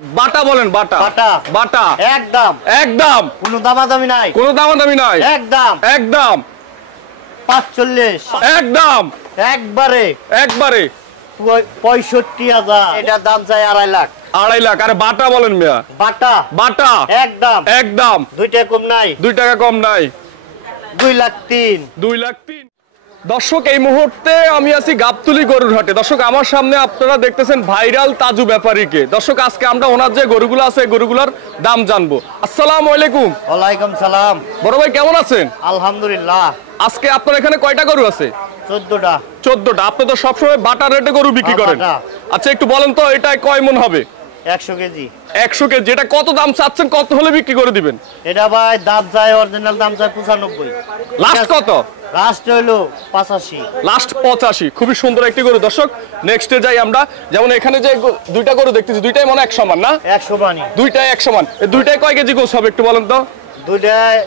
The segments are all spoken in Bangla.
বাটা বলেন, বাটা বাটা বাটা একদম একদম কোনো দামাদামি নাই, কোনো দামাদামি নাই, একদম একদম 45 একদম একবারে একবারে 65,000। এটার দাম চাই 2.5 লাখ। 2.5 লাখ। আরে বাটা বলেন মিয়া, বাটা বাটা একদম একদম 2 টাকা কম নাই, 2 টাকা কম নাই, 2 লাখ 3। 2 লাখ 3। দর্শক এই মুহূর্তে আমি আছি গাবতলী গরুর হাটে। দর্শক আমার সামনে আপনারা দেখতেছেন ভাইরাল তাজু ব্যাপারীকে। দর্শক আজকে আমরা ওনার যে গরুগুলো আছে গরুগুলোর দাম জানবো। আসসালামু আলাইকুম। ওয়ালাইকুম সালাম। বড় ভাই কেমন আছেন? আলহামদুলিল্লাহ। আজকে আপনার এখানে কয়টা গরু আছে? 14টা। 14টা। আপনি তো সবসময় বাটা রেটে গরু বিক্রি করেন। বাটা। আচ্ছা একটু বলেন তো এটা কয় মন হবে? 100 কেজি। 100 কেজি। এটা কত দাম চাচ্ছেন, কত হলে বিক্রি করে দিবেন? এটা ভাই দাম চাই অরিজিনাল দাম চাই 95। লাস্ট কত? লাস্ট হলো 85। লাস্ট 85। খুবই সুন্দর একটি গরু। দর্শক নেক্সটে যাই আমরা। যেমন এখানে যে দুইটা গরু দেখতেছি দুইটাই মনে এক সমান না? 100 বানি। দুইটাই এক সমান। এই দুইটাই কয় কেজি গোছ হবে একটু বলেন তো? দুইটায়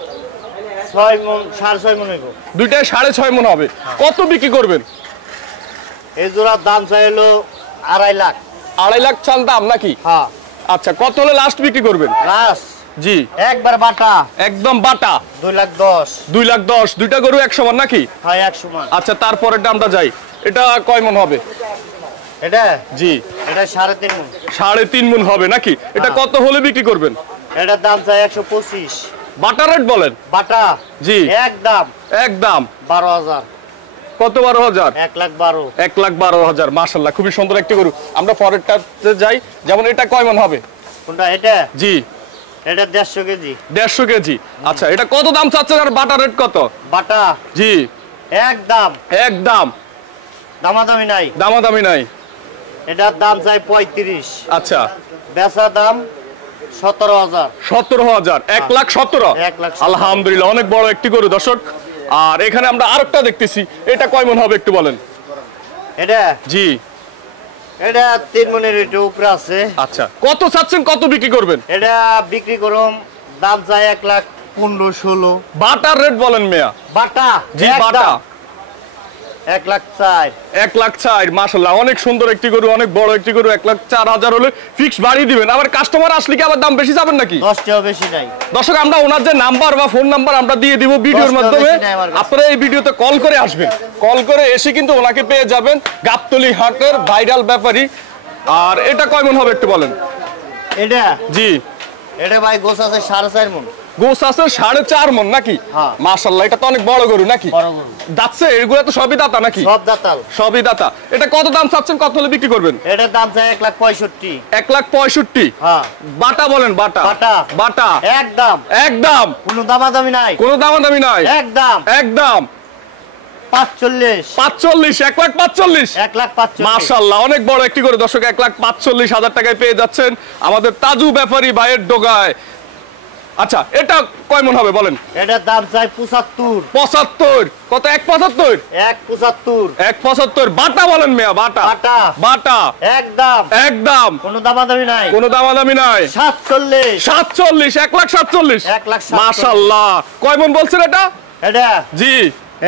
6 মণ 6.5 মণ হইব। দুইটাই 6.5 মণ হবে। কত বিক্রি করবেন? এই জোড়ার দাম চাই হলো 2.5 লাখ। 2.5 লাখ চাল দাম নাকি? হ্যাঁ। আচ্ছা কত হলে লাস্ট বিক্রি করবেন? লাস্ট জি একবার বাটা একদম বাটা 2 লাখ 10। 2 লাখ 10। দুইটা গরু এক সমান নাকি? হয় 100 মান। আচ্ছা তারপরের দামটা যাই। এটা কয় মণ হবে? এটা জি এটা 3.5 মণ। 3.5 মণ হবে নাকি? এটা কত হলে বিক্রি করবেন? এটার দাম চাই 125। বাটা রেট বলেন। বাটা জি একদম একদম 12,000। কত? 12,000। 1,12,000। 1,12,000। মাশাআল্লাহ খুবই সুন্দর একটি গরু। আমরা পরেরটাতে যাই। যেমন এটা কয় মণ হবে? কোনটা? এটা জি এটা 150 কেজি। 150 কেজি। আচ্ছা এটা কত দাম চাচ্ছেন আর বাটা রেট কত? বাটা জি একদম একদম দামাদামি নাই। দামাদামি নাই। এটার দাম চাই 35। আচ্ছা বেচা দাম 17,000। 17,000। 1,17,000। 1,17,000। আলহামদুলিল্লাহ অনেক বড় একটি গরু দর্শক। আর এখানে আমরা আরেকটা দেখতেছি। এটা কয় মণ হবে একটু বলেন? এটা জি এটা 3 মণের একটু উপরে আছে। আচ্ছা কত চাচ্ছেন, কত বিক্রি করবেন? এটা বিক্রি করুম দাম চাই 1,15,16। বাটার রেট বলেন মিয়া। বাটা জি বাটা 1,04,000। 1,04,000। মাশাআল্লাহ অনেক সুন্দর একটি গরু, অনেক বড় একটি গরু। 1,04,000 হলে ফিক্স বাড়িয়ে দিবেন। আবার কাস্টমার আসলে কি আবার দাম বেশি যাবেন নাকি? 10 টাকা বেশি নাই। দর্শক আমরা ওনার যে নাম্বার বা ফোন নাম্বার আমরা দিয়ে দিব ভিডিওর 10 টাকা মাধ্যমে। বেশি নাই আমার কাছে। আপনারা এই ভিডিওতে কল করে আসবেন। কল করে এসে কিন্তু ওনাকে পেয়ে যাবেন। গাবতলী হাটের ভাইরাল ব্যাপারী। আর এটা কয় মণ হবে একটু বলেন? এটা জি এটা ভাই গোছ আছে 4.5 মণ। গোস আছে 4.5 মণ নাকি? হ্যাঁ। মাশাআল্লাহ এটা তো অনেক বড় গরু নাকি? বড় গরু দাঁতছে এগুলো তো সবই দাতা নাকি? সব দাতাল। সবই দাতা। এটা কত দাম চাচ্ছেন, কত হলে বিক্রি করবেন? এটার দাম চাই 1,65,000। 1,65,000। হ্যাঁ। বাটা বলেন। বাটা বাটা বাটা একদম একদম কোনো দামাদামি নাই। কোনো দামাদামি নাই। একদম একদম 45। 45। 1,45,000। 1,45,000। মাশাআল্লাহ অনেক বড় একটি করে দর্শক 1,45,000 টাকায় পেয়ে যাচ্ছেন আমাদের তাজু ব্যাপারী ভাইয়ের ডোগায়। আচ্ছা এটা কয় মণ হবে বলেন? এটার দাম চাই 75। 75। কত? 1,75,000। 1,75,000। 1,75,000। বাটা বলেন মিয়া। বাটা বাটা বাটা একদম একদম কোনো দামাদামি নাই। কোনো দামাদামি নাই। 47। 47। 1,47,000। 1,47,000। মাশাআল্লাহ কয় মণ বলছেন এটা? এটা জি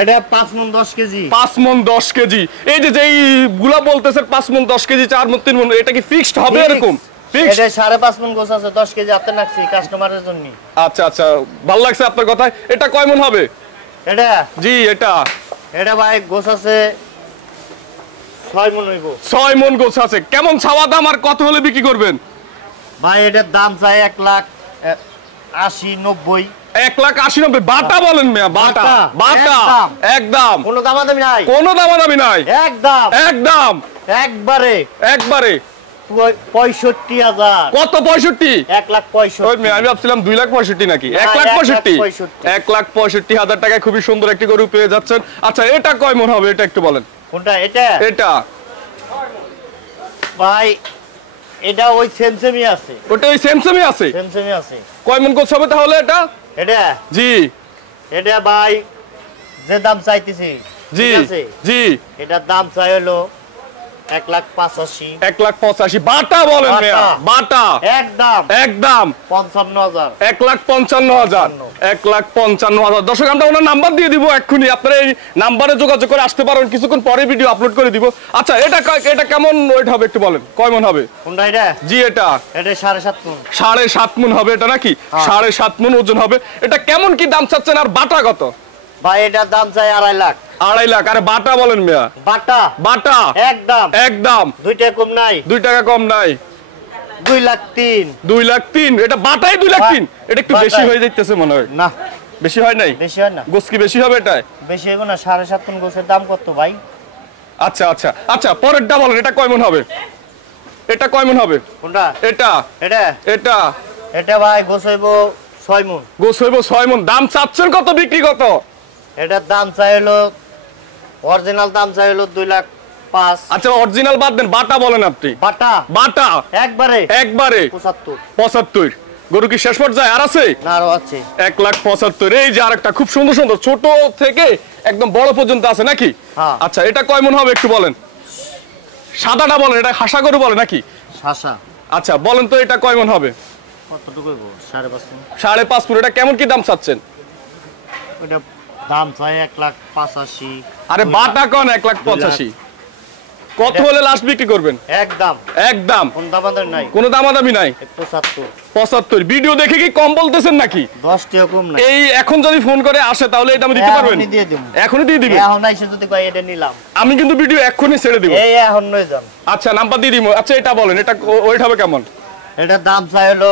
এটা 5 মণ 10 কেজি। 5 মণ 10 কেজি। এই যে যেই গুলা বলতেছেন 5 মণ 10 কেজি 4 মণ 3 মণ, এটা কি ফিক্সড হবে এরকম? ফিক্সড। এটা 5.5 মণ গোছ আছে 10 কেজি হাতে রাখছি কাস্টমারের জন্য। আচ্ছা আচ্ছা ভালো লাগছে আপনার কথা। এটা কয় মণ হবে? এটা জি এটা এটা ভাই গোছ আছে 6 মণ হইব। 6 মণ গোছ আছে। কেমন ছাওয়া দাম আর কত হলে বিক্রি করবেন? ভাই এটার দাম চাই 1,80,90। 1,80,90,000। বাটা বলেন মিয়া। বাটা বাটা একদম। একদম কোনো দামাদামি নাই। কোনো দামাদামি নাই। একদম একদম একবারে একবারে 65,000। কত? 65। 1,65,000। ওই মেয়ে, আমি ভাবছিলাম 2,65,000 নাকি? না, 1,65,000। 1,65,000। 1,65,000 টাকায় খুবই সুন্দর একটি গরু পেয়ে যাচ্ছেন। আচ্ছা এটা কয় মণ হবে এটা একটু বলেন? কোনটা? এটা এটা ভাই এটা ওই সেমসেমই আছে। ওটা ওই সেমসেমই আছে। সেমসেমই আছে। কয় মণ গোছ হবে তাহলে এটা? এটা জি এটা ভাই যে দাম চাইতেছি জি ঠিক আছে? জি এটার দাম চাই হলো 1,85,000 1,85,000 বাটা বলেন মিয়া, বাটা একদম একদম 55,000 1,55,000 1,55,000। দর্শক আমরা ওনার নাম্বার দিয়ে দিব এক্ষুনি, আপনারা এই নাম্বারে যোগাযোগ করে আসতে পারবেন, কিছুক্ষণ পরে ভিডিও আপলোড করে দিব। আচ্ছা এটা কেমন ওয়েট হবে একটু বলেন, কয় মন হবে? কোনটা এটা? জি এটা 7.5 মণ। 7.5 মন হবে এটা নাকি? 7.5 মন ওজন হবে। এটা কেমন কি দাম চাচ্ছেন আর বাটা কত? ভাই এটার দাম চাই 2.5 লাখ। 2.5 লাখ। আরে বাটা বলেন মিয়া, বাটা বাটা একদম একদম 2 টাকা কম নাই। 2 টাকা কম নাই। 2,03,000 2,03,000 এটা বাটাই 2,03,000। এটা একটু বেশি বাটাই। হয়ে যাইতেছে মনে হয়। না বেশি হয় নাই? বেশি হয় না। গোস কি বেশি হবে এটা? বেশি হবে না। 7.5 মণ গোছের দাম কত ভাই? আচ্ছা আচ্ছা আচ্ছা, পরেরটা বলেন, এটা কয় মন হবে? এটা কয় মন হবে? কোনটা? এটা এটা এটা এটা ভাই গোছ হইব 6 মণ। গোস হইব 6 মন। দাম চাচ্ছেন কত, বিক্রি কত? এটার দাম চাই হলো, অরিজিনাল দাম চাই হলো 2,05,000। আচ্ছা অরিজিনাল বাদ দেন, বাটা বলেন আপনি। বাটা বাটা একবারে একবারে 75। গরু কি শেষ পর্যায়ে আর আছে? না আরো আছে। 1,75,000। এই যে আরেকটা খুব সুন্দর সুন্দর, ছোট থেকে একদম বড় পর্যন্ত আছে নাকি? হ্যাঁ। আচ্ছা এটা কয় মন হবে একটু বলেন। সাদাটা বলেন, এটা হাসা গরু বলে নাকি? শাসা আচ্ছা বলেন তো এটা কয় মন হবে? কতটুকু হইব? 5.5 মণ। 5.5 মন। এটা কেমন কি দাম চাচ্ছেন? ওটা দাম চাই 1,85,000। আরে বাটা কোন 1,85,000? কত হলে লাস্ট বিক্রি করবেন? একদম একদম কোন দাম নাই। কোনো দামাদামি নাই? 75। ভিডিও দেখে কি কম বলতেছেন নাকি? 10 টাকা কম নাই। এই এখন যদি ফোন করে আসে তাহলে এই দামে দিতে পারবেন? এখনই দিয়ে দেব। এখনই দিয়ে দিবেন? এখন আইসে যদি কয় এটা নিলাম, আমি কিন্তু ভিডিও এক্ষুনি ছেড়ে দিব। এই এখন নয় যান। আচ্ছা নাম্বার দিয়ে দিব। আচ্ছা এটা বলেন, এটা ওয়েট হবে কেমন? এটার দাম চাই হলো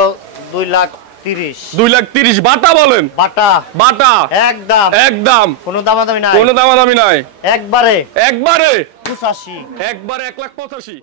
2,30,000। 2,30,000 বাটা বলেন। বাটা বাটা একদম একদম কোনো দামাদামি নাই। কোনো দামাদামি নাই। একবারে একবারে 85। একবারে 1,85,000।